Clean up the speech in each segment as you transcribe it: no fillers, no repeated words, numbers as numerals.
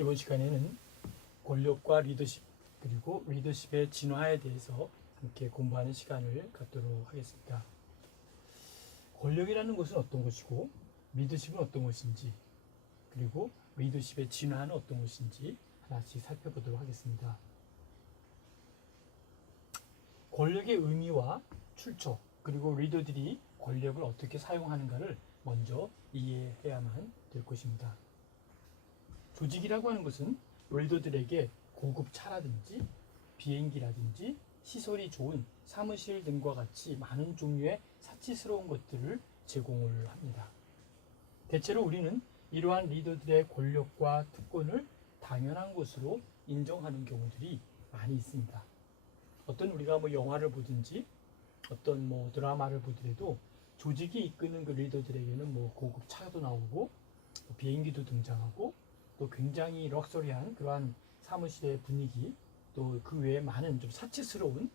이번 시간에는 권력과 리더십 그리고 리더십의 진화에 대해서 함께 공부하는 시간을 갖도록 하겠습니다. 권력이라는 것은 어떤 것이고 리더십은 어떤 것인지 그리고 리더십의 진화는 어떤 것인지 하나씩 살펴보도록 하겠습니다. 권력의 의미와 출처 그리고 리더들이 권력을 어떻게 사용하는가를 먼저 이해해야만 될 것입니다. 조직이라고 하는 것은 리더들에게 고급 차라든지 비행기라든지 시설이 좋은 사무실 등과 같이 많은 종류의 사치스러운 것들을 제공을 합니다. 대체로 우리는 이러한 리더들의 권력과 특권을 당연한 것으로 인정하는 경우들이 많이 있습니다. 어떤 우리가 영화를 보든지 어떤 드라마를 보더라도 조직이 이끄는 그 리더들에게는 고급 차도 나오고 비행기도 등장하고 또 굉장히 럭셔리한 그러한 사무실의 분위기 또 그 외에 많은 좀 사치스러운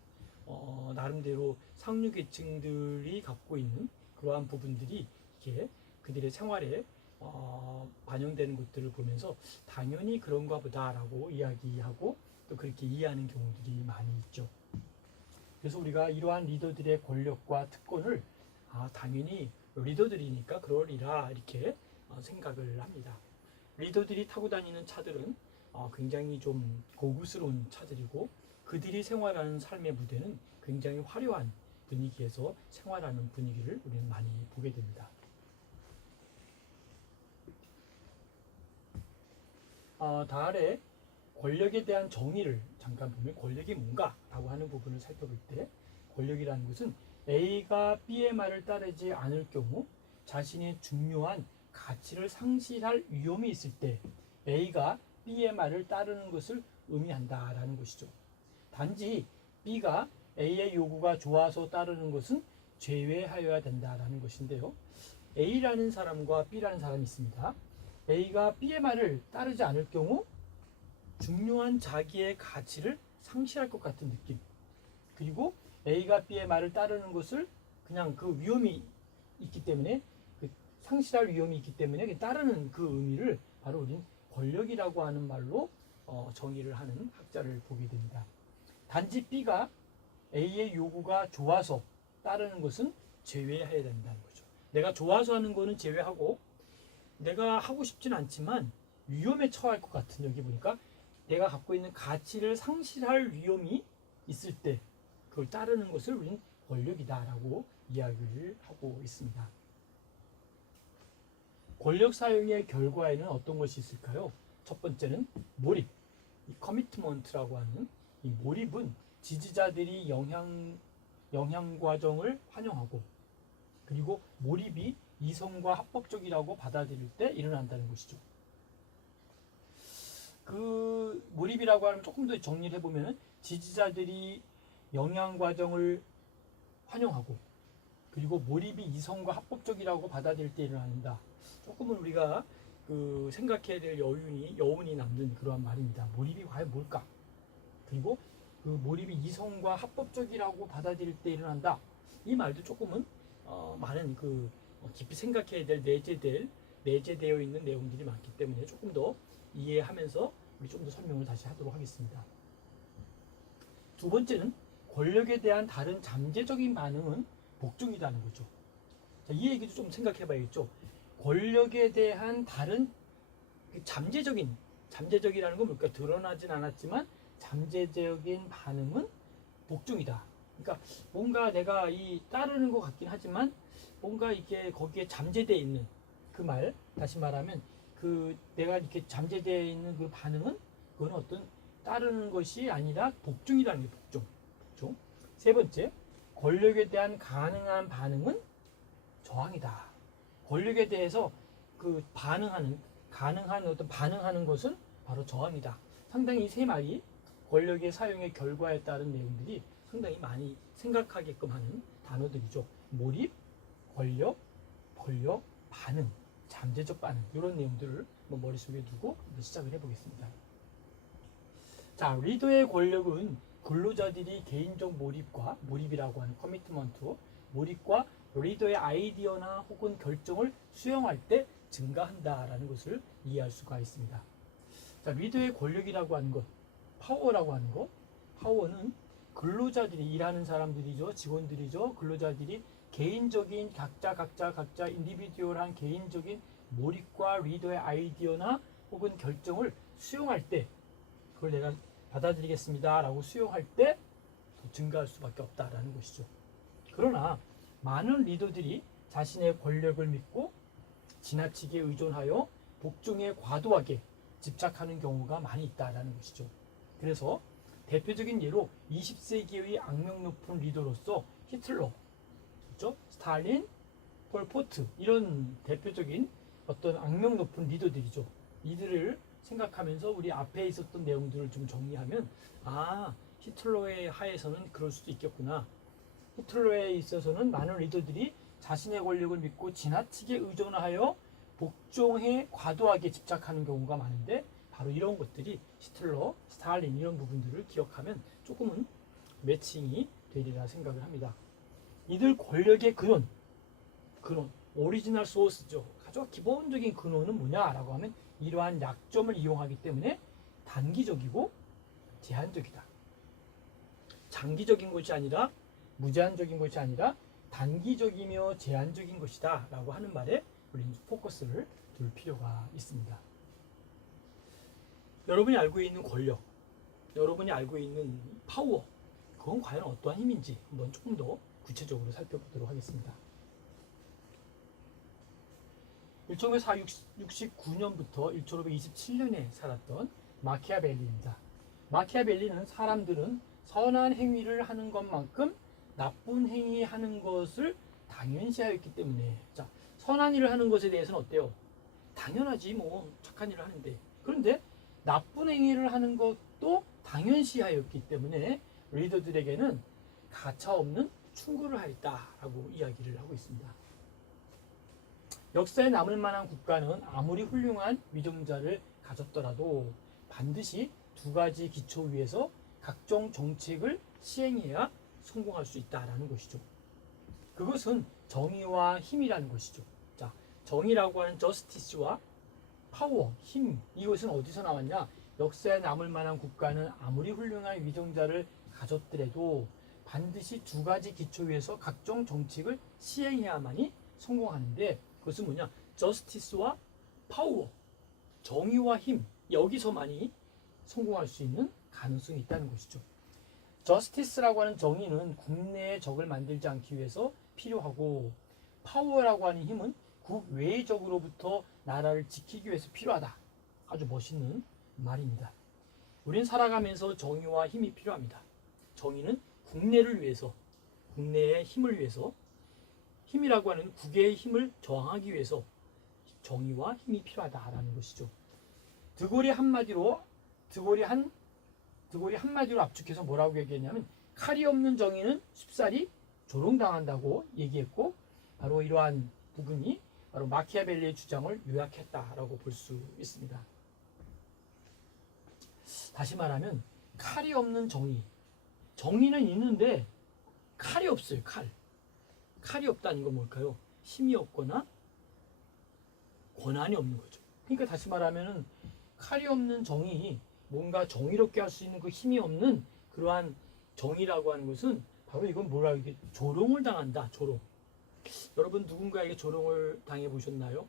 나름대로 상류 계층들이 갖고 있는 그러한 부분들이 이렇게 그들의 생활에 반영되는 것들을 보면서 당연히 그런가 보다라고 이야기하고 또 그렇게 이해하는 경우들이 많이 있죠. 그래서 우리가 이러한 리더들의 권력과 특권을 당연히 리더들이니까 그러리라 이렇게 생각을 합니다. 리더들이 타고 다니는 차들은 굉장히 좀 고급스러운 차들이고 그들이 생활하는 삶의 무대는 굉장히 화려한 분위기에서 생활하는 분위기를 우리는 많이 보게 됩니다. 다음에 권력에 대한 정의를 잠깐 보면 권력이 뭔가 라고 하는 부분을 살펴볼 때 권력이라는 것은 A가 B의 말을 따르지 않을 경우 자신의 중요한 가치를 상실할 위험이 있을 때 A가 B의 말을 따르는 것을 의미한다라는 것이죠. 단지 B가 A의 요구가 좋아서 따르는 것은 제외하여야 된다라는 것인데요. A라는 사람과 B라는 사람이 있습니다. A가 B의 말을 따르지 않을 경우 중요한 자기의 가치를 상실할 것 같은 느낌. 그리고 A가 B의 말을 따르는 것을 그냥 그 위험이 있기 때문에 상실할 위험이 있기 때문에 따르는 그 의미를 바로 우리는 권력이라고 하는 말로 정의를 하는 학자를 보게 됩니다. 단지 B가 A의 요구가 좋아서 따르는 것은 제외해야 된다는 거죠. 내가 좋아서 하는 거는 제외하고 내가 하고 싶진 않지만 위험에 처할 것 같은 여기 보니까 내가 갖고 있는 가치를 상실할 위험이 있을 때 그걸 따르는 것을 우리는 권력이다라고 이야기를 하고 있습니다. 권력 사용의 결과에는 어떤 것이 있을까요? 첫 번째는 몰입, 이 커미트먼트라고 하는 이 몰입은 지지자들이 영향 과정을 환영하고 그리고 몰입이 이성과 합법적이라고 받아들일 때 일어난다는 것이죠. 그 몰입이라고 하면 조금 더 정리를 해보면 지지자들이 영향 과정을 환영하고 그리고 몰입이 이성과 합법적이라고 받아들일 때 일어난다. 조금은 우리가 생각해야 될 여운이 남는 그러한 말입니다. 몰입이 과연 뭘까? 그리고 그 몰입이 이성과 합법적이라고 받아들일 때 일어난다. 이 말도 조금은 많은 깊이 생각해야 될 내재되어 있는 내용들이 많기 때문에 조금 더 이해하면서 우리 좀 더 설명을 다시 하도록 하겠습니다. 두 번째는 권력에 대한 다른 잠재적인 반응은 복종이라는 거죠. 자, 이 얘기도 좀 생각해 봐야겠죠. 권력에 대한 다른 잠재적이라는 건 뭘까? 드러나진 않았지만 잠재적인 반응은 복종이다. 그러니까 뭔가 내가 따르는 것 같긴 하지만 뭔가 이게 거기에 잠재되어 있는 그 말, 다시 말하면 내가 이렇게 잠재되어 있는 그 반응은 그건 어떤 따르는 것이 아니라 복종이라는 게 복종. 세 번째, 권력에 대한 가능한 반응은 저항이다. 권력에 대해서 가능한 어떤 반응하는 것은 바로 저항이다. 상당히 이 세 말이 권력의 사용의 결과에 따른 내용들이 상당히 많이 생각하게끔 하는 단어들이죠. 몰입, 권력, 반응, 잠재적 반응 이런 내용들을 머릿속에 두고 시작을 해보겠습니다. 자, 리더의 권력은 근로자들이 개인적 몰입이라고 하는 커미트먼트, 몰입과 리더의 아이디어나 혹은 결정을 수용할 때 증가한다라는 것을 이해할 수가 있습니다. 자, 리더의 권력이라고 하는 것, 파워라고 하는 것, 파워는 근로자들이 일하는 사람들이죠, 직원들이죠, 근로자들이 개인적인 각자 인디비듀얼한 개인적인 몰입과 리더의 아이디어나 혹은 결정을 수용할 때, 그걸 내가 받아들이겠습니다 라고 수용할 때 더 증가할 수밖에 없다라는 것이죠. 그러나 많은 리더들이 자신의 권력을 믿고 지나치게 의존하여 복종에 과도하게 집착하는 경우가 많이 있다라는 것이죠. 그래서 대표적인 예로 20세기의 악명 높은 리더로서 히틀러, 그렇죠? 스탈린, 폴포트 이런 대표적인 어떤 악명 높은 리더들이죠. 이들을 생각하면서 우리 앞에 있었던 내용들을 좀 정리하면 히틀러의 하에서는 그럴 수도 있겠구나. 히틀러에 있어서는 많은 리더들이 자신의 권력을 믿고 지나치게 의존하여 복종에 과도하게 집착하는 경우가 많은데 바로 이런 것들이 히틀러, 스탈린 이런 부분들을 기억하면 조금은 매칭이 되리라 생각을 합니다. 이들 권력의 근원, 오리지널 소스죠. 가장 기본적인 근원은 뭐냐라고 하면 이러한 약점을 이용하기 때문에 단기적이고 제한적이다. 장기적인 것이 아니라 무제한적인 것이 아니라 단기적이며 제한적인 것이다 라고 하는 말에 우리는 포커스를 둘 필요가 있습니다. 여러분이 알고 있는 권력, 여러분이 알고 있는 파워, 그건 과연 어떠한 힘인지 한번 조금 더 구체적으로 살펴보도록 하겠습니다. 1569년부터 1527년에 살았던 마키아벨리입니다. 마키아벨리는 사람들은 선한 행위를 하는 것만큼 나쁜 행위하는 것을 당연시하였기 때문에, 자, 선한 일을 하는 것에 대해서는 어때요? 당연하지, 뭐 착한 일을 하는데. 그런데 나쁜 행위를 하는 것도 당연시하였기 때문에 리더들에게는 가차없는 충고를 하였다라고 이야기를 하고 있습니다. 역사에 남을 만한 국가는 아무리 훌륭한 위정자를 가졌더라도 반드시 두 가지 기초 위에서 각종 정책을 시행해야 성공할 수 있다라는 것이죠. 그것은 정의와 힘이라는 것이죠. 자, 정의라고 하는 저스티스와 파워, 힘, 이것은 어디서 나왔냐? 역사에 남을 만한 국가는 아무리 훌륭한 위정자를 가졌더라도 반드시 두 가지 기초 위에서 각종 정책을 시행해야만이 성공하는데, 그것은 뭐냐? 저스티스와 파워, 정의와 힘, 여기서만이 성공할 수 있는 가능성이 있다는 것이죠. 저스티스라고 하는 정의는 국내에 적을 만들지 않기 위해서 필요하고, 파워라고 하는 힘은 국외적으로부터 나라를 지키기 위해서 필요하다. 아주 멋있는 말입니다. 우리는 살아가면서 정의와 힘이 필요합니다. 정의는 국내를 위해서, 국내의 힘을 위해서, 힘이라고 하는 국외의 힘을 저항하기 위해서 정의와 힘이 필요하다라는 것이죠. 드골이 한마디로 압축해서 뭐라고 얘기했냐면, 칼이 없는 정의는 쉽사리 조롱당한다고 얘기했고, 바로 이러한 부분이 바로 마키아벨리의 주장을 요약했다라고 볼 수 있습니다. 다시 말하면 칼이 없는 정의, 정의는 있는데 칼이 없어요. 칼이 없다는 건 뭘까요? 힘이 없거나 권한이 없는 거죠. 그러니까 다시 말하면 칼이 없는 정의, 뭔가 정의롭게 할 수 있는 그 힘이 없는 그러한 정의라고 하는 것은 바로 이건 뭐라 이게 조롱을 당한다. 조롱. 여러분 누군가에게 조롱을 당해 보셨나요?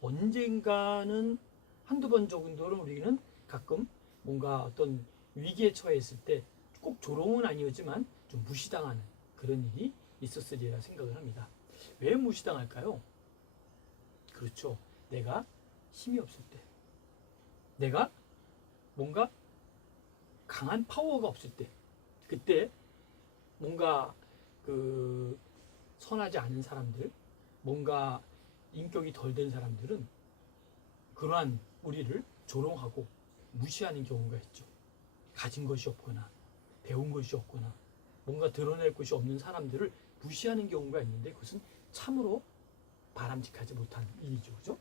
언젠가는 한두 번 정도는 우리는 가끔 뭔가 어떤 위기에 처했을 때 꼭 조롱은 아니었지만 좀 무시당하는 그런 일이 있었으리라 생각을 합니다. 왜 무시당할까요? 그렇죠. 내가 힘이 없을 때, 내가 뭔가 강한 파워가 없을 때, 그때 뭔가 선하지 않은 사람들, 뭔가 인격이 덜 된 사람들은 그러한 우리를 조롱하고 무시하는 경우가 있죠. 가진 것이 없거나 배운 것이 없거나 뭔가 드러낼 것이 없는 사람들을 무시하는 경우가 있는데, 그것은 참으로 바람직하지 못한 일이죠. 그죠?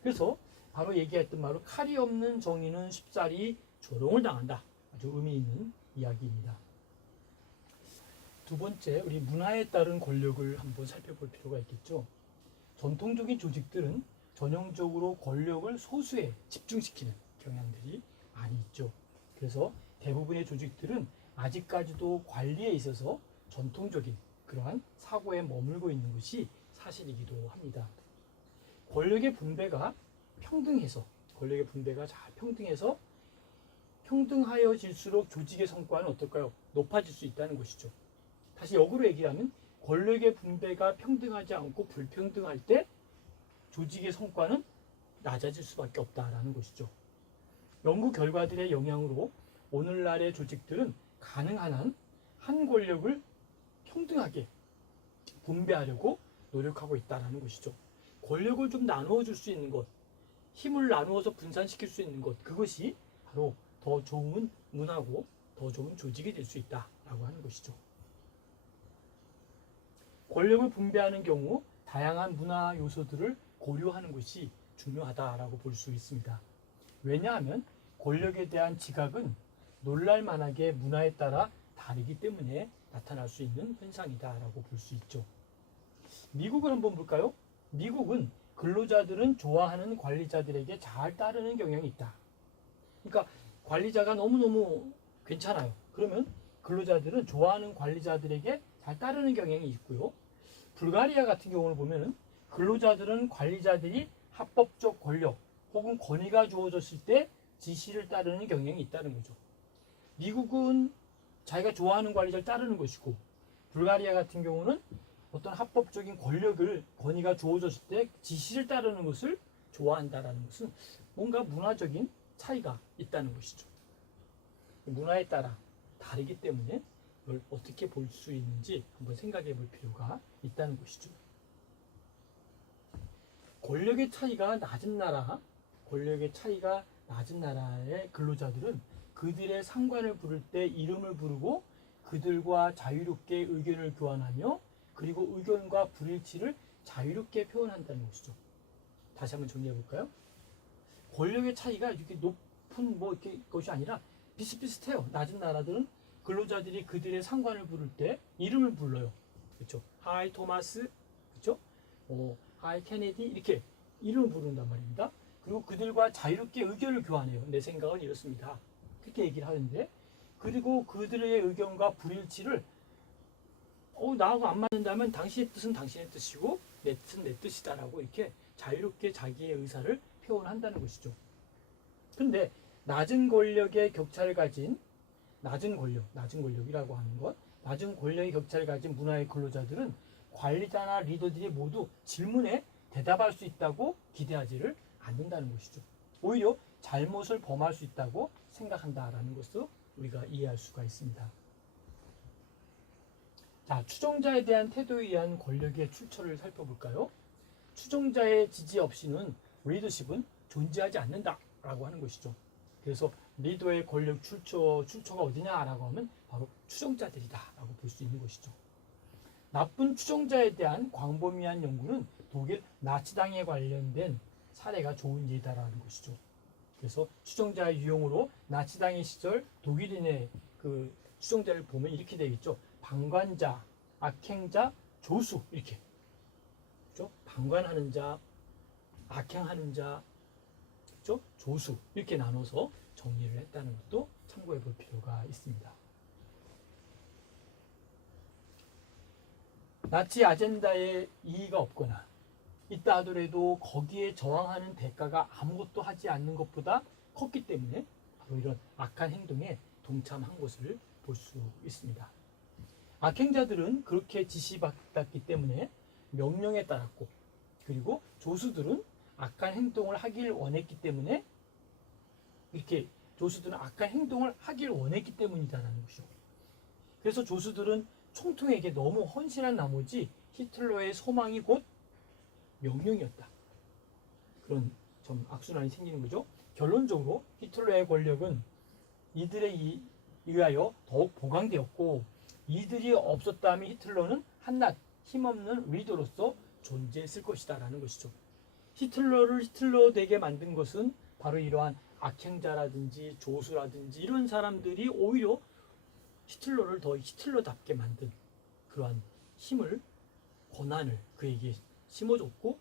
그래서 바로 얘기했던 말로 칼이 없는 정의는 쉽사리 조롱을 당한다. 아주 의미 있는 이야기입니다. 두 번째, 우리 문화에 따른 권력을 한번 살펴볼 필요가 있겠죠. 전통적인 조직들은 전형적으로 권력을 소수에 집중시키는, 경향들이 많이 있죠. 그래서 대부분의 조직들은 아직까지도 관리에 있어서 전통적인 그러한 사고에 머물고 있는 것이 사실이기도 합니다. 권력의 분배가 평등해서 권력의 분배가 잘 평등해서 평등하여질수록 조직의 성과는 어떨까요? 높아질 수 있다는 것이죠. 다시 역으로 얘기하면 권력의 분배가 평등하지 않고 불평등할 때 조직의 성과는 낮아질 수밖에 없다라는 것이죠. 연구 결과들의 영향으로 오늘날의 조직들은 가능한 한 한 권력을 평등하게 분배하려고 노력하고 있다는 것이죠. 권력을 좀 나누어 줄 수 있는 것, 힘을 나누어서 분산시킬 수 있는 것, 그것이 바로 더 좋은 문화고 더 좋은 조직이 될 수 있다라고 하는 것이죠. 권력을 분배하는 경우 다양한 문화 요소들을 고려하는 것이 중요하다라고 볼 수 있습니다. 왜냐하면 권력에 대한 지각은 놀랄만하게 문화에 따라 다르기 때문에 나타날 수 있는 현상이다라고 볼 수 있죠. 미국을 한번 볼까요? 미국은 근로자들은 좋아하는 관리자들에게 잘 따르는 경향이 있다. 그러니까 관리자가 너무너무 괜찮아요. 그러면 근로자들은 좋아하는 관리자들에게 잘 따르는 경향이 있고요. 불가리아 같은 경우를 보면은 근로자들은 관리자들이 합법적 권력 혹은 권위가 주어졌을 때 지시를 따르는 경향이 있다는 거죠. 미국은 자기가 좋아하는 관리자를 따르는 것이고, 불가리아 같은 경우는 어떤 합법적인 권위가 주어졌을 때 지시를 따르는 것을 좋아한다라는 것은 뭔가 문화적인 차이가 있다는 것이죠. 문화에 따라 다르기 때문에 이걸 어떻게 볼 수 있는지 한번 생각해 볼 필요가 있다는 것이죠. 권력의 차이가 낮은 나라의 근로자들은 그들의 상관을 부를 때 이름을 부르고 그들과 자유롭게 의견을 교환하며 그리고 의견과 불일치를 자유롭게 표현한다는 것이죠. 다시 한번 정리해 볼까요? 권력의 차이가 이렇게 높은 이렇게 것이 아니라 비슷비슷해요. 낮은 나라들은 근로자들이 그들의 상관을 부를 때 이름을 불러요. 그렇죠? 하이 토마스, 그렇죠? 하이 케네디 이렇게 이름을 부른단 말입니다. 그리고 그들과 자유롭게 의견을 교환해요. 내 생각은 이렇습니다. 그렇게 얘기를 하는데, 그리고 그들의 의견과 불일치를 나하고 안 맞는다면 당신의 뜻은 당신의 뜻이고 내 뜻은 내 뜻이다라고 이렇게 자유롭게 자기의 의사를 표현한다는 것이죠. 그런데 낮은 권력의 격차를 가진 낮은 권력이라고 하는 것, 낮은 권력의 격차를 가진 문화의 근로자들은 관리자나 리더들이 모두 질문에 대답할 수 있다고 기대하지를 않는다는 것이죠. 오히려 잘못을 범할 수 있다고 생각한다라는 것을 우리가 이해할 수가 있습니다. 자, 추종자에 대한 태도에 의한 권력의 출처를 살펴볼까요? 추종자의 지지 없이는 리더십은 존재하지 않는다라고 하는 것이죠. 그래서 리더의 권력 출처가 어디냐라고 하면 바로 추종자들이다라고 볼 수 있는 것이죠. 나쁜 추종자에 대한 광범위한 연구는 독일 나치당에 관련된 사례가 좋은 예다라는 것이죠. 그래서 추종자의 유형으로 나치당의 시절 독일인의 그 추종자를 보면 이렇게 되어 있죠. 방관자, 악행자, 조수 이렇게. 그렇죠? 방관하는 자, 악행하는 자, 그렇죠? 조수 이렇게 나눠서 정리를 했다는 것도 참고해 볼 필요가 있습니다. 나치 아젠다에 이의가 없거나 있다 하더라도 거기에 저항하는 대가가 아무것도 하지 않는 것보다 컸기 때문에 바로 이런 악한 행동에 동참한 것을 볼 수 있습니다. 악행자들은 그렇게 지시받았기 때문에 명령에 따랐고, 그리고 조수들은 악한 행동을 하길 원했기 때문에 이렇게 조수들은 악한 행동을 하길 원했기 때문이다라는 것이죠. 그래서 조수들은 총통에게 너무 헌신한 나머지 히틀러의 소망이 곧 명령이었다. 그런 좀 악순환이 생기는 거죠. 결론적으로 히틀러의 권력은 이들에 의하여 더욱 보강되었고, 이들이 없었다면 히틀러는 한낱 힘없는 리더로서 존재했을 것이다라는 것이죠. 히틀러를 히틀러 되게 만든 것은 바로 이러한 악행자라든지 조수라든지 이런 사람들이 오히려 히틀러를 더 히틀러답게 만든 그러한 힘을, 권한을 그에게 심어줬고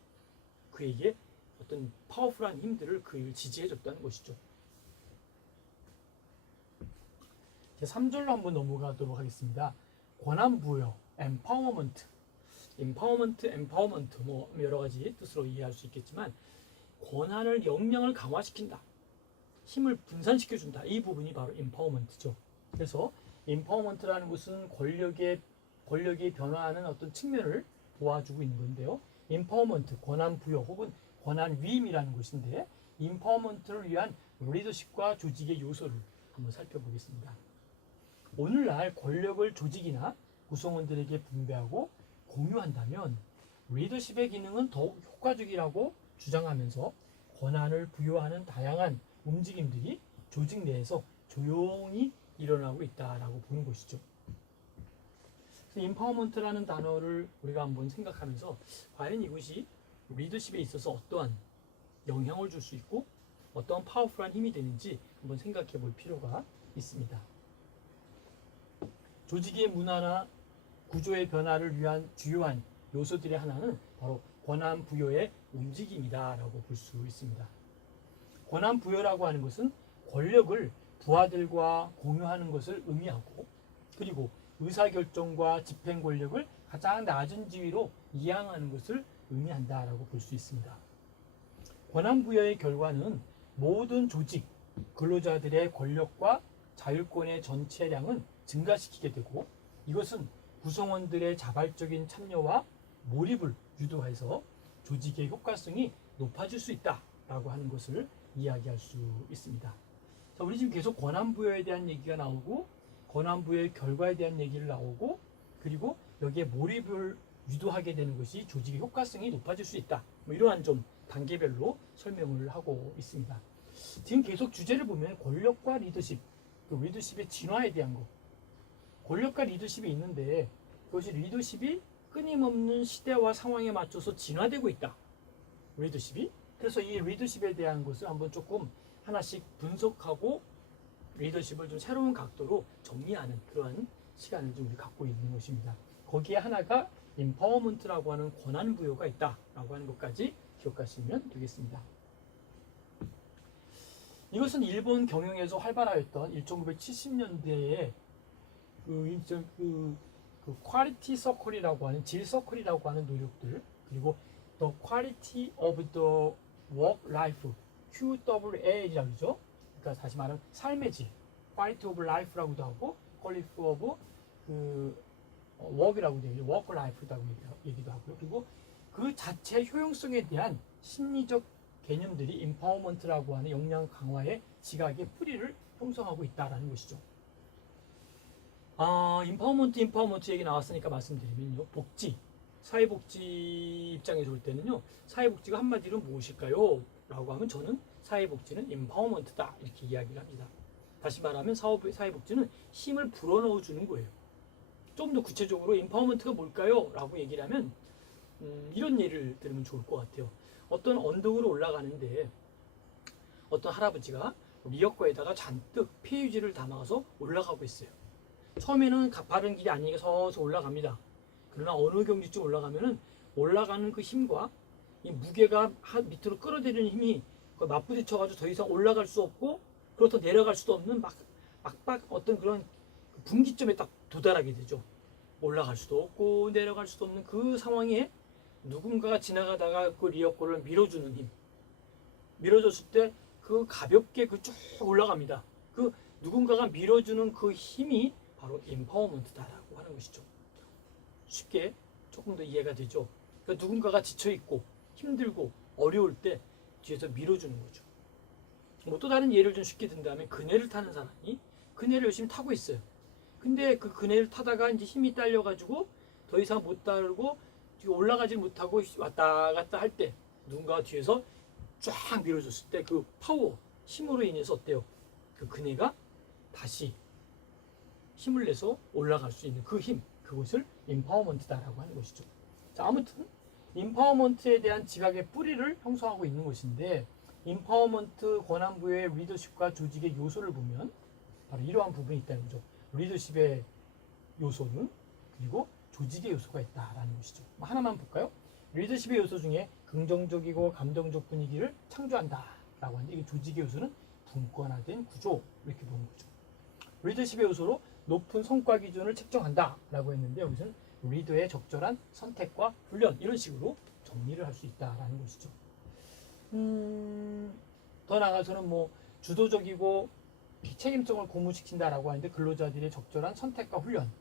그에게 어떤 파워풀한 힘들을 그를 지지해줬다는 것이죠. 제 3절로 한번 넘어가도록 하겠습니다. 권한 부여, empowerment, empowerment 뭐 여러 가지 뜻으로 이해할 수 있겠지만 권한을 역량을 강화시킨다, 힘을 분산시켜준다. 이 부분이 바로 empowerment죠. 그래서 empowerment라는 것은 권력이 변화하는 어떤 측면을 도와주고 있는 건데요. empowerment, 권한 부여 혹은 권한 위임이라는 것인데 empowerment를 위한 리더십과 조직의 요소를 한번 살펴보겠습니다. 오늘날 권력을 조직이나 구성원들에게 분배하고 공유한다면 리더십의 기능은 더욱 효과적이라고 주장하면서 권한을 부여하는 다양한 움직임들이 조직 내에서 조용히 일어나고 있다라고 보는 것이죠. 임파워먼트라는 단어를 우리가 한번 생각하면서 과연 이것이 리더십에 있어서 어떠한 영향을 줄 수 있고 어떠한 파워풀한 힘이 되는지 한번 생각해 볼 필요가 있습니다. 조직의 문화나 구조의 변화를 위한 주요한 요소들의 하나는 바로 권한 부여의 움직임이다라고 볼 수 있습니다. 권한 부여라고 하는 것은 권력을 부하들과 공유하는 것을 의미하고, 그리고 의사결정과 집행 권력을 가장 낮은 지위로 이양하는 것을 의미한다라고 볼 수 있습니다. 권한 부여의 결과는 모든 조직, 근로자들의 권력과 자율권의 전체량은 증가시키게 되고, 이것은 구성원들의 자발적인 참여와 몰입을 유도해서 조직의 효과성이 높아질 수 있다라고 하는 것을 이야기할 수 있습니다. 자, 우리 지금 계속 권한 부여에 대한 얘기가 나오고, 권한 부여의 결과에 대한 얘기를 나오고, 그리고 여기에 몰입을 유도하게 되는 것이 조직의 효과성이 높아질 수 있다. 뭐 이러한 좀 단계별로 설명을 하고 있습니다. 지금 계속 주제를 보면 권력과 리더십, 그 리더십의 진화에 대한 것. 권력과 리더십이 있는데 그것이 리더십이 끊임없는 시대와 상황에 맞춰서 진화되고 있다. 리더십이. 그래서 이 리더십에 대한 것을 한번 조금 하나씩 분석하고 리더십을 좀 새로운 각도로 정리하는 그러한 시간을 좀 우리 갖고 있는 것입니다. 거기에 하나가 empowerment라고 하는 권한 부여가 있다라고 하는 것까지 기억하시면 되겠습니다. 이것은 일본 경영에서 활발하였던 1970년대에 그 퀄리티 서클이라고 하는 질 서클이라고 하는 노력들, 그리고 the quality of the work life QWL이라고 그러죠. 그러니까 다시 말하면 삶의 질, quality of life라고도 하고 quality of work이라고 되죠. work life라고 얘기도 하고요. 그리고 그 자체 효용성에 대한 심리적 개념들이 empowerment라고 하는 역량 강화의 지각의 뿌리를 형성하고 있다라는 것이죠. empowerment 얘기 나왔으니까 말씀드리면요. 복지, 사회복지 입장에서 볼 때는요. 사회복지가 한마디로 무엇일까요? 라고 하면 저는 사회복지는 empowerment다 이렇게 이야기를 합니다. 다시 말하면 사회복지는 힘을 불어넣어 주는 거예요. 좀 더 구체적으로 empowerment가 뭘까요? 라고 얘기를 하면 이런 예를 들으면 좋을 것 같아요. 어떤 언덕으로 올라가는데 어떤 할아버지가 리어커에다가 잔뜩 폐유지를 담아서 올라가고 있어요. 처음에는 가파른 길이 아니니까 서서 올라갑니다. 그러나 어느 경지쯤 올라가면은 올라가는 그 힘과 이 무게가 밑으로 끌어들이는 힘이 맞부딪혀가지고 더 이상 올라갈 수 없고 그렇다 내려갈 수도 없는 막박 어떤 그런 분기점에 딱 도달하게 되죠. 올라갈 수도 없고 내려갈 수도 없는 그 상황에 누군가가 지나가다가 그 리어코를 밀어주는 힘, 밀어줬을 때 그 가볍게 그 쭉 올라갑니다. 그 누군가가 밀어주는 그 힘이 바로 empowerment다라고 하는 것이죠. 쉽게 조금 더 이해가 되죠. 그러니까 누군가가 지쳐있고 힘들고 어려울 때 뒤에서 밀어주는 거죠. 뭐 또 다른 예를 좀 쉽게 든다면 그네를 타는 사람이 그네를 열심히 타고 있어요. 근데 그 그네를 타다가 이제 힘이 딸려가지고 더 이상 못 따르고 올라가지 못하고 왔다 갔다 할 때 누군가가 뒤에서 쫙 밀어줬을 때 그 파워, 힘으로 인해서 어때요? 그 그네가 다시 힘을 내서 올라갈 수 있는 그 힘, 그것을 empowerment다라고 하는 것이죠. 자, 아무튼 empowerment에 대한 지각의 뿌리를 형성하고 있는 것인데 empowerment 권한부의 리더십과 조직의 요소를 보면 바로 이러한 부분이 있다는 거죠. 리더십의 요소는 그리고 조직의 요소가 있다라는 것이죠. 하나만 볼까요? 리더십의 요소 중에 긍정적이고 감정적 분위기를 창조한다라고 하는데 이 조직의 요소는 분권화된 구조 이렇게 보는 거죠. 리더십의 요소로 높은 성과 기준을 책정한다라고 했는데 여기서는 리더의 적절한 선택과 훈련 이런 식으로 정리를 할 수 있다라는 것이죠. 더 나아가서는 뭐 주도적이고 책임성을 고무시킨다라고 하는데 근로자들의 적절한 선택과 훈련,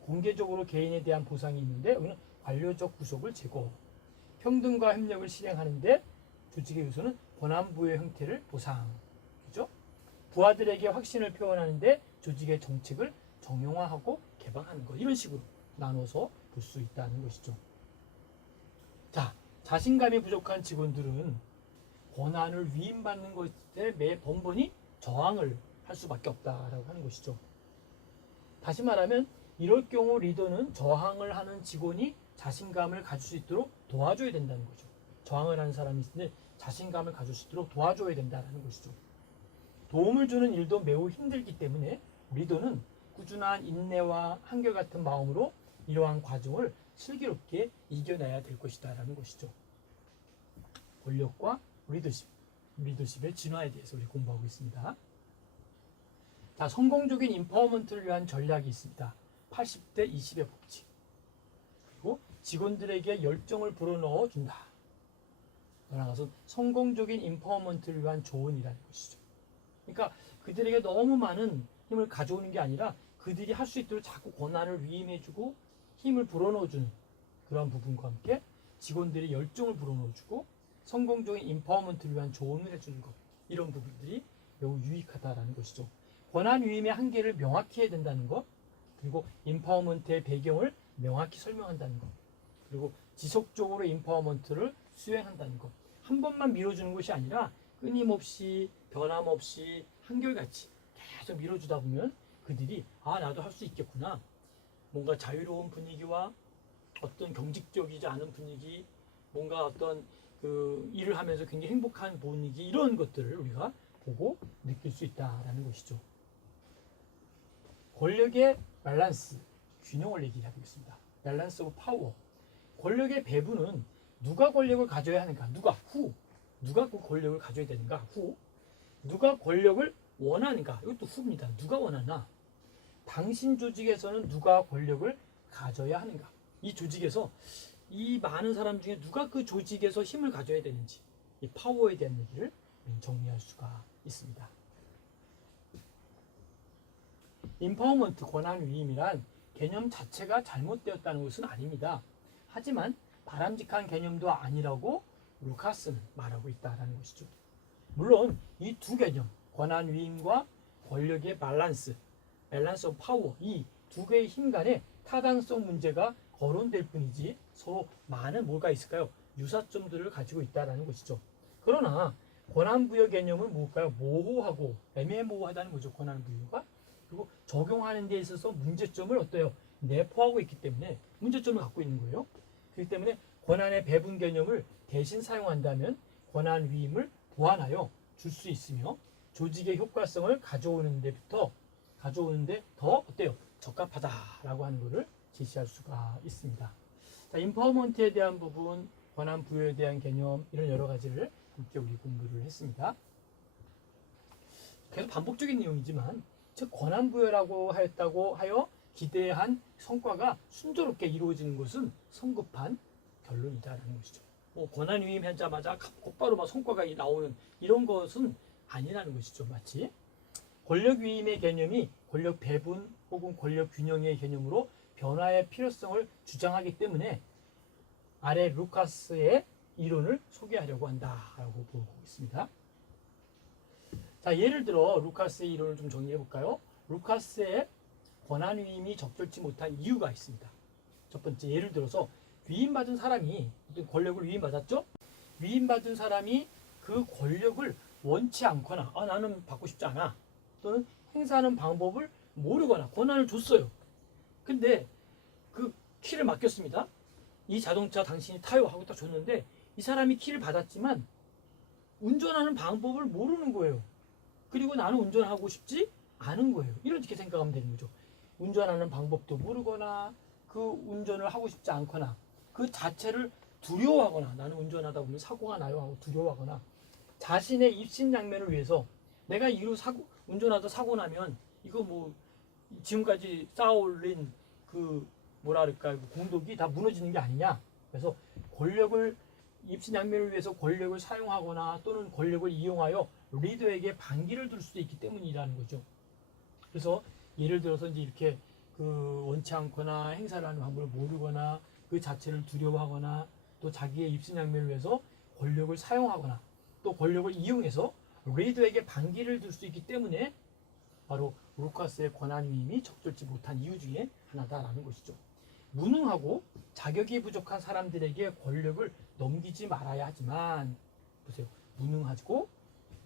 공개적으로 개인에 대한 보상이 있는데 여기는 관료적 구속을 제거, 평등과 협력을 실행하는데 조직의 요소는 권한부의 형태를 보상, 그죠? 부하들에게 확신을 표현하는데 조직의 정책을 정형화하고 개방하는 것 이런 식으로 나눠서 볼 수 있다는 것이죠. 자, 자신감이 부족한 직원들은 권한을 위임받는 것에 매 번번이 저항을 할 수밖에 없다라고 하는 것이죠. 다시 말하면 이럴 경우 리더는 저항을 하는 직원이 자신감을 가질 수 있도록 도와줘야 된다는 거죠. 저항을 하는 사람이 있는데 자신감을 가질 수 있도록 도와줘야 된다는 것이죠. 도움을 주는 일도 매우 힘들기 때문에 리더는 꾸준한 인내와 한결같은 마음으로 이러한 과정을 슬기롭게 이겨내야 될 것이다라는 것이죠. 권력과 리더십의 진화에 대해서 우리 공부하고 있습니다. 자, 성공적인 인파워먼트를 위한 전략이 있습니다. 80대 20의 법칙. 그리고 직원들에게 열정을 불어넣어 준다. 나아가서 성공적인 인파워먼트를 위한 조언이라는 것이죠. 그러니까 그들에게 너무 많은 힘을 가져오는 게 아니라 그들이 할 수 있도록 자꾸 권한을 위임해주고 힘을 불어넣어주는 그런 부분과 함께 직원들이 열정을 불어넣어주고 성공적인 인파워먼트를 위한 조언을 해주는 것, 이런 부분들이 매우 유익하다라는 것이죠. 권한 위임의 한계를 명확히 해야 된다는 것, 그리고 인파워먼트의 배경을 명확히 설명한다는 것, 그리고 지속적으로 인파워먼트를 수행한다는 것. 한 번만 밀어주는 것이 아니라 끊임없이 변함없이 한결같이 계속 밀어주다 보면 그들이 나도 할 수 있겠구나, 뭔가 자유로운 분위기와 어떤 경직적이지 않은 분위기, 뭔가 어떤 그 일을 하면서 굉장히 행복한 분위기, 이런 것들을 우리가 보고 느낄 수 있다라는 것이죠. 권력의 밸런스, 균형을 얘기하고 있습니다. 밸런스 오브 파워. 권력의 배분은 누가 권력을 가져야 하는가? 누가 그 권력을 가져야 되는가? 누가 권력을 원하는가? 이것도 후입니다. 누가 원하나? 당신 조직에서는 누가 권력을 가져야 하는가? 이 조직에서 이 많은 사람 중에 누가 그 조직에서 힘을 가져야 되는지, 이 파워에 대한 얘기를 정리할 수가 있습니다. 인파워먼트, 권한 위임이란 개념 자체가 잘못되었다는 것은 아닙니다. 하지만 바람직한 개념도 아니라고 루카스는 말하고 있다는 것이죠. 물론 이 두 개념, 권한 위임과 권력의 밸런스 오브 파워, 이 두 개의 힘 간의 타당성 문제가 거론될 뿐이지 서로 많은 뭐가 있을까요? 유사점들을 가지고 있다는 것이죠. 그러나 권한부여 개념은 뭘까요? 모호하고 애매모호하다는 거죠. 권한부여가. 그리고 적용하는 데 있어서 문제점을 어때요? 내포하고 있기 때문에 문제점을 갖고 있는 거예요. 그렇기 때문에 권한의 배분 개념을 대신 사용한다면 권한 위임을 보완하여 줄 수 있으며 조직의 효과성을 가져오는데 더 어때요? 적합하다라고 하는 것을 제시할 수가 있습니다. 자, 인파워먼트에 대한 부분, 권한 부여에 대한 개념, 이런 여러 가지를 함께 우리 공부를 했습니다. 계속 반복적인 내용이지만 즉 권한 부여라고 하였다고 하여 기대한 성과가 순조롭게 이루어지는 것은 성급한 결론이다라는 것이죠. 권한 위임하자마자 곧바로 막 성과가 나오는 이런 것은 아니라는 것이죠. 마치 권력 위임의 개념이 권력 배분 혹은 권력 균형의 개념으로 변화의 필요성을 주장하기 때문에 아래 루카스의 이론을 소개하려고 한다라고 보고 있습니다. 자, 예를 들어 루카스의 이론을 좀 정리해 볼까요? 루카스의 권한 위임이 적절치 못한 이유가 있습니다. 첫 번째, 예를 들어서 위임받은 사람이 어떤 권력을 위임받았죠? 위임받은 사람이 그 권력을 원치 않거나 나는 받고 싶지 않아, 또는 행사하는 방법을 모르거나 권한을 줬어요. 근데 그 키를 맡겼습니다. 이 자동차 당신이 타요 하고 딱 줬는데 이 사람이 키를 받았지만 운전하는 방법을 모르는 거예요. 그리고 나는 운전하고 싶지 않은 거예요. 이렇게 생각하면 되는 거죠. 운전하는 방법도 모르거나 그 운전을 하고 싶지 않거나 그 자체를 두려워하거나, 나는 운전하다 보면 사고가 나요 하고 두려워하거나, 자신의 입신양면을 위해서 내가 운전하다 사고 나면 이거 뭐 지금까지 쌓아올린 그 뭐라 그럴까 공덕이 다 무너지는 게 아니냐. 그래서 권력을 입신양면을 위해서 권력을 사용하거나 또는 권력을 이용하여 리더에게 반기를 둘 수도 있기 때문이라는 거죠. 그래서 예를 들어서 이제 이렇게 그 원치 않거나 행사를 하는 방법을 모르거나 그 자체를 두려워하거나 또 자기의 입신양면을 위해서 권력을 사용하거나 또 권력을 이용해서 리더에게 반기를 둘 수 있기 때문에 바로 루카스의 권한 위임이 적절치 못한 이유 중에 하나다라는 것이죠. 무능하고 자격이 부족한 사람들에게 권력을 넘기지 말아야 하지만 보세요. 무능하고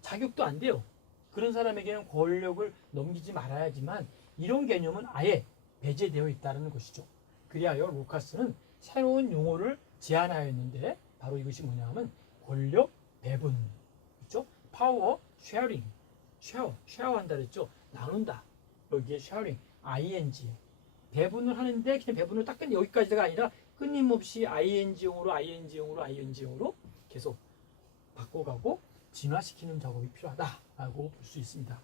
자격도 안 돼요. 그런 사람에게는 권력을 넘기지 말아야 하지만 이런 개념은 아예 배제되어 있다는 것이죠. 그리하여 루카스는 새로운 용어를 제안하였는데 바로 이것이 뭐냐면 권력 배분, 그렇죠? 파워 쉐어링, 쉐어한다 그랬죠? 나눈다. 여기에 쉐어링, ing 배분을 하는데 그냥 배분을 딱 끝 여기까지가 아니라 끊임없이 ing용으로 계속 바꿔가고 진화시키는 작업이 필요하다라고 볼 수 있습니다.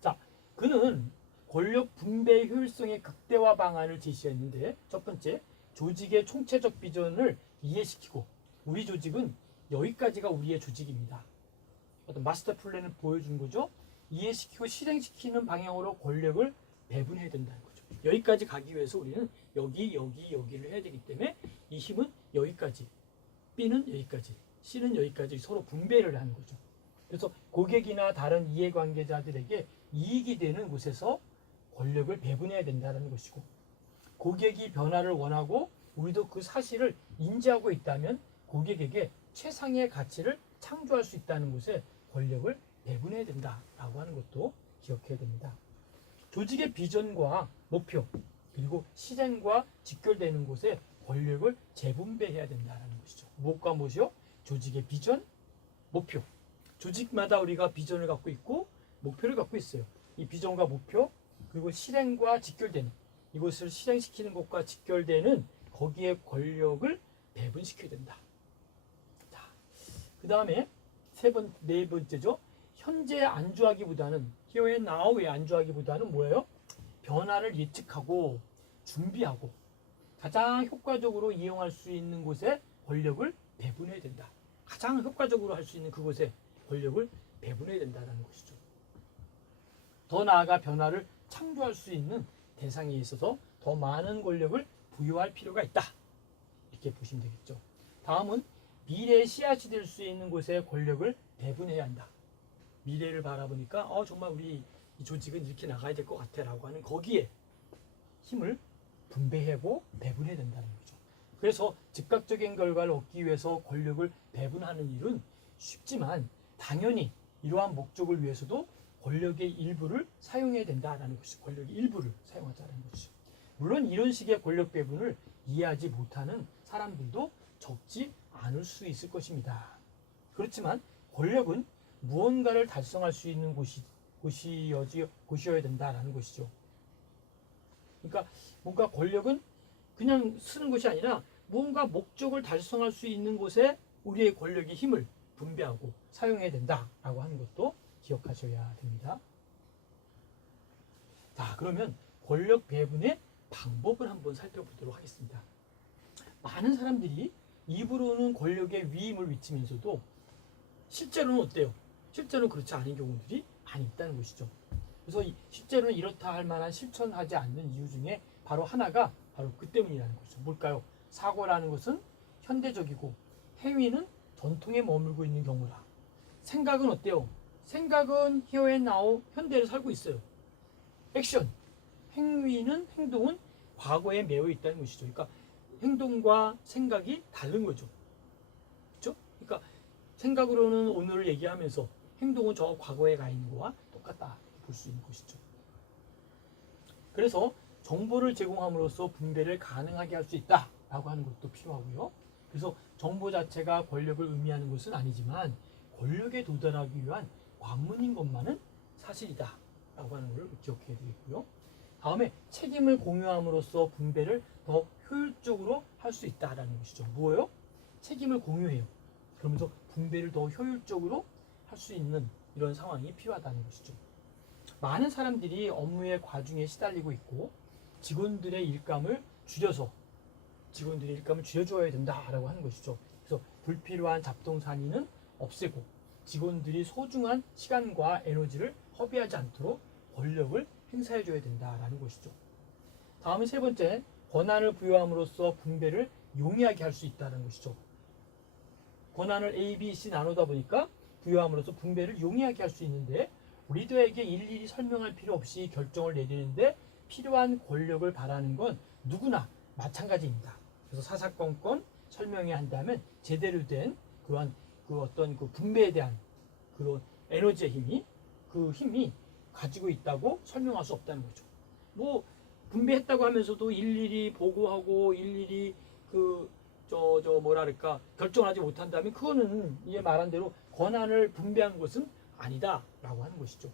자, 그는 권력 분배 효율성의 극대화 방안을 제시했는데 첫 번째, 조직의 총체적 비전을 이해시키고 우리 조직은 여기까지가 우리의 조직입니다. 어떤 마스터 플랜을 보여준 거죠. 이해시키고 실행시키는 방향으로 권력을 배분해야 된다는 거죠. 여기까지 가기 위해서 우리는 여기를 해야 되기 때문에 이 힘은 여기까지, B는 여기까지, C는 여기까지 서로 분배를 하는 거죠. 그래서 고객이나 다른 이해관계자들에게 이익이 되는 곳에서 권력을 배분해야 된다는 것이고 고객이 변화를 원하고 우리도 그 사실을 인지하고 있다면 고객에게 최상의 가치를 창조할 수 있다는 곳에 권력을 배분해야 된다라고 하는 것도 기억해야 됩니다. 조직의 비전과 목표 그리고 실행과 직결되는 곳에 권력을 재분배해야 된다는 것이죠. 무엇과 무엇이요? 조직의 비전, 목표. 조직마다 우리가 비전을 갖고 있고 목표를 갖고 있어요. 이 비전과 목표 그리고 실행과 직결되는 이것을 실행시키는 것과 직결되는 거기에 권력을 배분시켜야 된다. 자, 그 다음에 네 번째죠. 현재에 안주하기보다는 here and now에 안주하기보다는 뭐예요? 변화를 예측하고 준비하고 가장 효과적으로 이용할 수 있는 곳에 권력을 배분해야 된다. 가장 효과적으로 할 수 있는 그곳에 권력을 배분해야 된다는 것이죠. 더 나아가 변화를 창조할 수 있는 대상에 있어서 더 많은 권력을 부여할 필요가 있다. 이렇게 보시면 되겠죠. 다음은 미래의 씨앗이 될 수 있는 곳에 권력을 배분해야 한다. 미래를 바라보니까 정말 우리 이 조직은 이렇게 나가야 될 것 같아 라고 하는 거기에 힘을 분배하고 배분해야 된다는 거죠. 그래서 즉각적인 결과를 얻기 위해서 권력을 배분하는 일은 쉽지만 당연히 이러한 목적을 위해서도 권력의 일부를 사용해야 된다는 것이죠. 권력의 일부를 사용하자는 것이죠. 물론 이런 식의 권력 배분을 이해하지 못하는 사람들도 적지 않을 수 있을 것입니다. 그렇지만 권력은 무언가를 달성할 수 있는 곳이어야 된다는 것이죠. 그러니까 뭔가 권력은 그냥 쓰는 것이 아니라 무언가 목적을 달성할 수 있는 곳에 우리의 권력의 힘을 분배하고 사용해야 된다라고 하는 것도 기억하셔야 됩니다. 자, 그러면 권력 배분의 방법을 한번 살펴보도록 하겠습니다. 많은 사람들이 입으로는 권력의 위임을 외치면서도 실제로는 어때요? 실제로 그렇지 않은 경우들이 많이 있다는 것이죠. 그래서 실제로는 이렇다 할 만한 실천하지 않는 이유 중에 바로 하나가 바로 그 때문이라는 것이죠. 뭘까요? 사고라는 것은 현대적이고 행위는 전통에 머물고 있는 경우라. 생각은 어때요? 생각은 here and now 현대를 살고 있어요. 액션, 행동은 과거에 매여 있다는 것이죠. 그러니까 행동과 생각이 다른 거죠. 그렇죠? 그러니까 생각으로는 오늘을 얘기하면서 행동은 저 과거에 가 있는 거와 똑같다 볼 수 있는 것이죠. 그래서 정보를 제공함으로써 분배를 가능하게 할 수 있다라고 하는 것도 필요하고요. 그래서 정보 자체가 권력을 의미하는 것은 아니지만 권력에 도달하기 위한 관문인 것만은 사실이다라고 하는 것을 기억해야 되겠고요. 다음에 책임을 공유함으로써 분배를 더 효율적으로 할 수 있다라는 것이죠. 뭐예요? 책임을 공유해요. 그러면서 분배를 더 효율적으로 할 수 있는 이런 상황이 필요하다는 것이죠. 많은 사람들이 업무의 과중에 시달리고 있고 직원들의 일감을 줄여줘야 된다라고 하는 것이죠. 그래서 불필요한 잡동사니는 없애고 직원들이 소중한 시간과 에너지를 허비하지 않도록 권력을 행사해줘야 된다라는 것이죠. 다음은 세 번째, 권한을 부여함으로써 분배를 용이하게 할 수 있다는 것이죠. 권한을 A, B, C 나누다 보니까 부여함으로써 분배를 용이하게 할 수 있는데 리더에게 일일이 설명할 필요 없이 결정을 내리는데 필요한 권력을 바라는 건 누구나 마찬가지입니다. 그래서 사사건건 설명해야 한다면 제대로 된 그러한 그 어떤 그 분배에 대한 그런 에너지의 힘이 가지고 있다고 설명할 수 없다는 거죠. 뭐 분배했다고 하면서도 일일이 보고하고 일일이 결정을 하지 못한다면 그거는 이에 말한 대로 권한을 분배한 것은 아니다라고 하는 것이죠.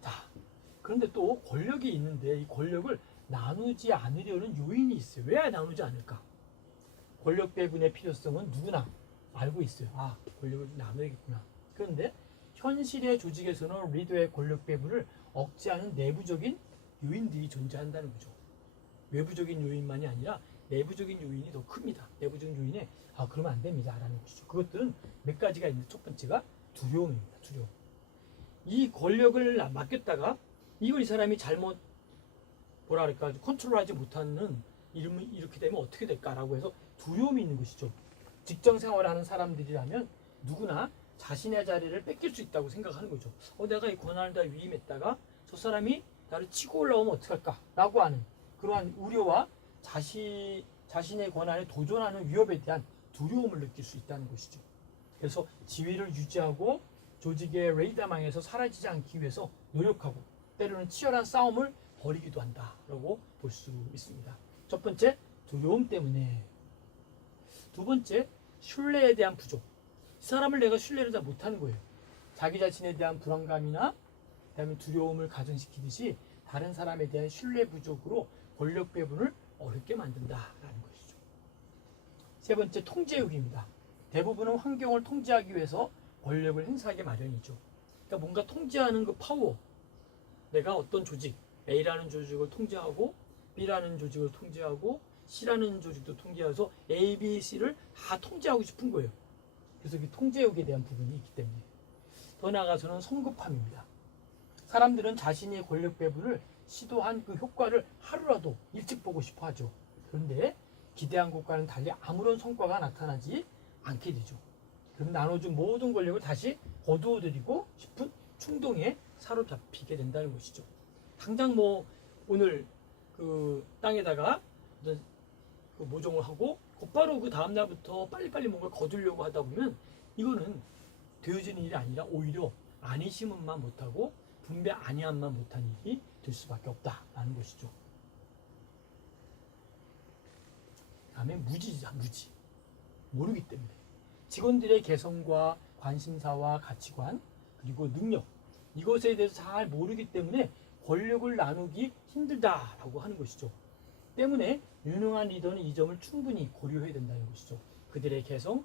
자, 그런데 또 권력이 있는데 이 권력을 나누지 않으려는 요인이 있어요. 왜 나누지 않을까? 권력 배분의 필요성은 누구나 알고 있어요. 아, 권력을 나눠야겠구나. 그런데 현실의 조직에서는 리더의 권력 배분을 억제하는 내부적인 요인들이 존재한다는 거죠. 외부적인 요인만이 아니라 내부적인 요인이 더 큽니다. 내부적인 요인에 그러면 안 됩니다 라는 것이죠. 그것들은 몇 가지가 있는데 첫 번째가 두려움입니다. 두려움. 이 권력을 맡겼다가 이걸 이 사람이 잘못 컨트롤하지 못하는 이렇게 되면 어떻게 될까라고 해서 두려움이 있는 것이죠. 직장 생활하는 사람들이라면 누구나 자신의 자리를 뺏길 수 있다고 생각하는 거죠. 내가 이 권한을 다 위임했다가 저 사람이 나를 치고 올라오면 어떡할까라고 하는 그러한 우려와 자신의 권한에 도전하는 위협에 대한 두려움을 느낄 수 있다는 것이죠. 그래서 지위를 유지하고 조직의 레이더망에서 사라지지 않기 위해서 노력하고 때로는 치열한 싸움을 벌이기도 한다라고 볼 수 있습니다. 첫 번째, 두려움 때문에. 두 번째, 신뢰에 대한 부족. 이 사람을 내가 신뢰를 다 못하는 거예요. 자기 자신에 대한 불안감이나 그다음에 두려움을 가중시키듯이 다른 사람에 대한 신뢰 부족으로 권력 배분을 어렵게 만든다라는 것이죠. 세 번째, 통제욕입니다. 대부분은 환경을 통제하기 위해서 권력을 행사하기 마련이죠. 그러니까 뭔가 통제하는 그 파워, 내가 어떤 조직, A라는 조직을 통제하고 B라는 조직을 통제하고 C라는 조직도 통제해서 A, B, C를 다 통제하고 싶은 거예요. 그래서 그 통제욕에 대한 부분이 있기 때문에. 더 나아가서는 성급함입니다. 사람들은 자신의 권력 배분을 시도한 그 효과를 하루라도 일찍 보고 싶어 하죠. 그런데 기대한 것과는 달리 아무런 성과가 나타나지 않게 되죠. 그럼 나눠준 모든 권력을 다시 거두어들이고 싶은 충동에 사로잡히게 된다는 것이죠. 당장 오늘 그 땅에다가 그 모종을 하고 곧바로 그 다음날부터 빨리빨리 뭔가 거두려고 하다 보면 이거는 되어지는 일이 아니라 오히려 안심만 못하고 분배 아니함만 못한 일이 될 수밖에 없다라는 것이죠. 다음에 무지죠. 무지. 모르기 때문에. 직원들의 개성과 관심사와 가치관 그리고 능력 이것에 대해서 잘 모르기 때문에 권력을 나누기 힘들다라고 하는 것이죠. 때문에 유능한 리더는 이 점을 충분히 고려해야 된다는 것이죠. 그들의 개성,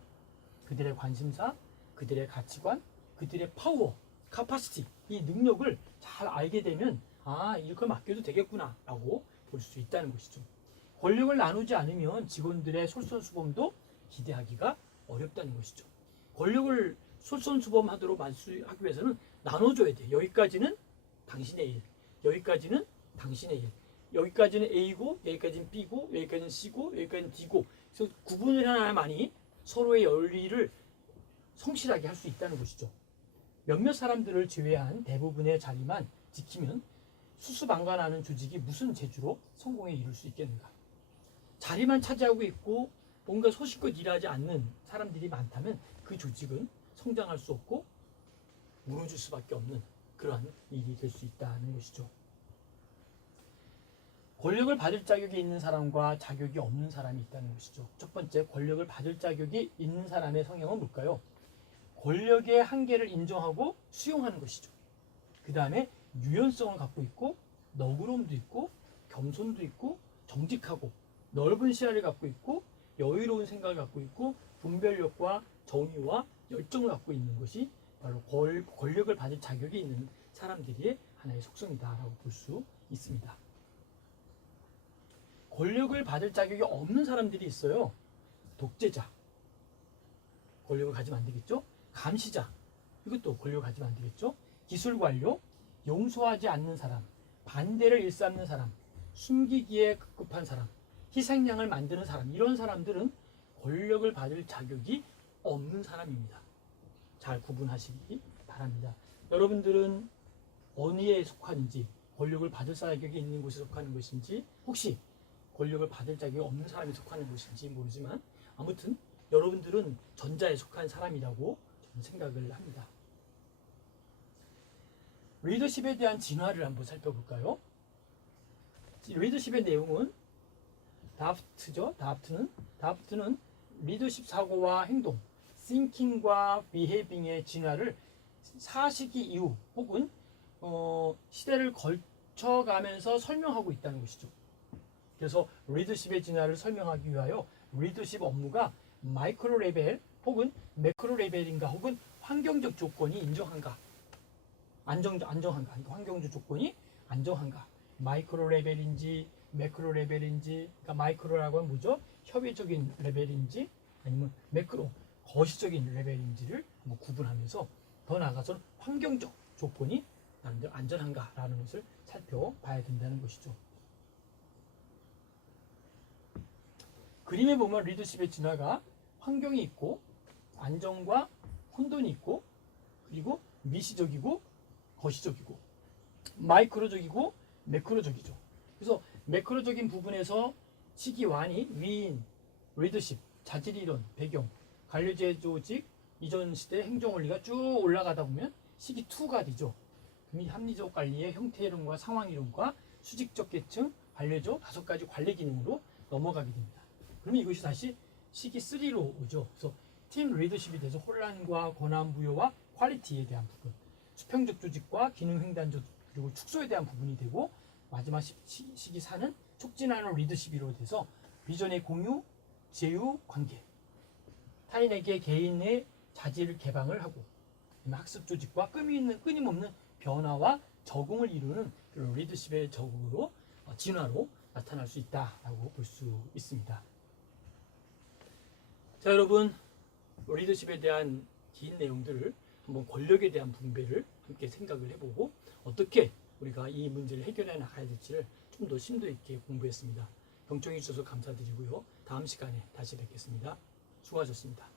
그들의 관심사, 그들의 가치관, 그들의 파워, 카파시티 이 능력을 잘 알게 되면 이렇게 맡겨도 되겠구나 라고 볼 수 있다는 것이죠. 권력을 나누지 않으면 직원들의 솔선수범도 기대하기가 어렵다는 것이죠. 권력을 솔선수범하도록 하기 위해서는 나눠줘야 돼. 여기까지는 당신의 일, 여기까지는 당신의 일, 여기까지는 A고, 여기까지는 B고, 여기까지는 C고, 여기까지는 D고. 그래서 구분을 해놔야만이 서로의 열의를 성실하게 할 수 있다는 것이죠. 몇몇 사람들을 제외한 대부분의 자리만 지키면 수수방관하는 조직이 무슨 재주로 성공에 이룰 수 있겠는가? 자리만 차지하고 있고 뭔가 소신껏 일하지 않는 사람들이 많다면 그 조직은 성장할 수 없고 무너질 수밖에 없는 그러한 일이 될 수 있다는 것이죠. 권력을 받을 자격이 있는 사람과 자격이 없는 사람이 있다는 것이죠. 첫 번째, 권력을 받을 자격이 있는 사람의 성향은 뭘까요? 권력의 한계를 인정하고 수용하는 것이죠. 그 다음에 유연성을 갖고 있고 너그러움도 있고 겸손도 있고 정직하고 넓은 시야를 갖고 있고 여유로운 생각을 갖고 있고 분별력과 정의와 열정을 갖고 있는 것이 바로 권력을 받을 자격이 있는 사람들이 하나의 속성이다라고 볼 수 있습니다. 권력을 받을 자격이 없는 사람들이 있어요. 독재자, 권력을 가지면 안 되겠죠? 감시자, 이것도 권력을 가지면 안 되겠죠? 기술 관료, 용서하지 않는 사람, 반대를 일삼는 사람, 숨기기에 급급한 사람, 희생양을 만드는 사람, 이런 사람들은 권력을 받을 자격이 없는 사람입니다. 잘 구분하시기 바랍니다. 여러분들은 어디에 속하는지, 권력을 받을 자격이 있는 곳에 속하는 것인지, 혹시 권력을 받을 자격이 없는 사람에 속하는 것인지 모르지만 아무튼 여러분들은 전자에 속한 사람이라고 저는 생각을 합니다. 리더십에 대한 진화를 한번 살펴볼까요? 리더십의 내용은 다프트죠. 다프트는 리더십 사고와 행동, thinking과 behaving의 진화를 4시기 이후 혹은 시대를 걸쳐가면서 설명하고 있다는 것이죠. 그래서 리더십의 진화를 설명하기 위하여 리더십 업무가 마이크로 레벨 혹은 매크로 레벨인가 혹은 환경적 조건이 인정한가, 안정한가, 환경적 조건이 안정한가, 마이크로 레벨인지 매크로 레벨인지, 그러니까 마이크로라고 하면 뭐죠? 협의적인 레벨인지 아니면 매크로 거시적인 레벨인지를 한번 구분하면서 더 나아가서는 환경적 조건이 나름대로 안전한가라는 것을 살펴봐야 된다는 것이죠. 그림에 보면 리더십의 진화가 환경이 있고 안정과 혼돈이 있고 그리고 미시적이고 거시적이고 마이크로적이고 매크로적이죠. 그래서 매크로적인 부분에서 시기 완이 위인, 리더십, 자질이론, 배경, 관료제 조직, 이전 시대 행정원리가 쭉 올라가다 보면 시기 2가 되죠. 그럼 합리적 관리의 형태이론과 상황이론과 수직적 계층, 관료조 5가지 관리 기능으로 넘어가게 됩니다. 그러면 이것이 다시 시기 3로 오죠. 그래서 팀 리더십이 돼서 혼란과 권한 부여와 퀄리티에 대한 부분, 수평적 조직과 기능 횡단 조직 그리고 축소에 대한 부분이 되고 마지막 시기 4는 촉진하는 리더십으로 돼서 비전의 공유, 제휴, 관계, 타인에게 개인의 자질 개방을 하고 학습 조직과 끊임없는 변화와 적응을 이루는 리더십의 적응으로 진화로 나타날 수 있다라고 볼 수 있습니다. 자, 여러분, 리더십에 대한 긴 내용들을 한번 권력에 대한 분배를 함께 생각을 해보고 어떻게 우리가 이 문제를 해결해 나가야 될지를 좀 더 심도 있게 공부했습니다. 경청해 주셔서 감사드리고요. 다음 시간에 다시 뵙겠습니다. 수고하셨습니다.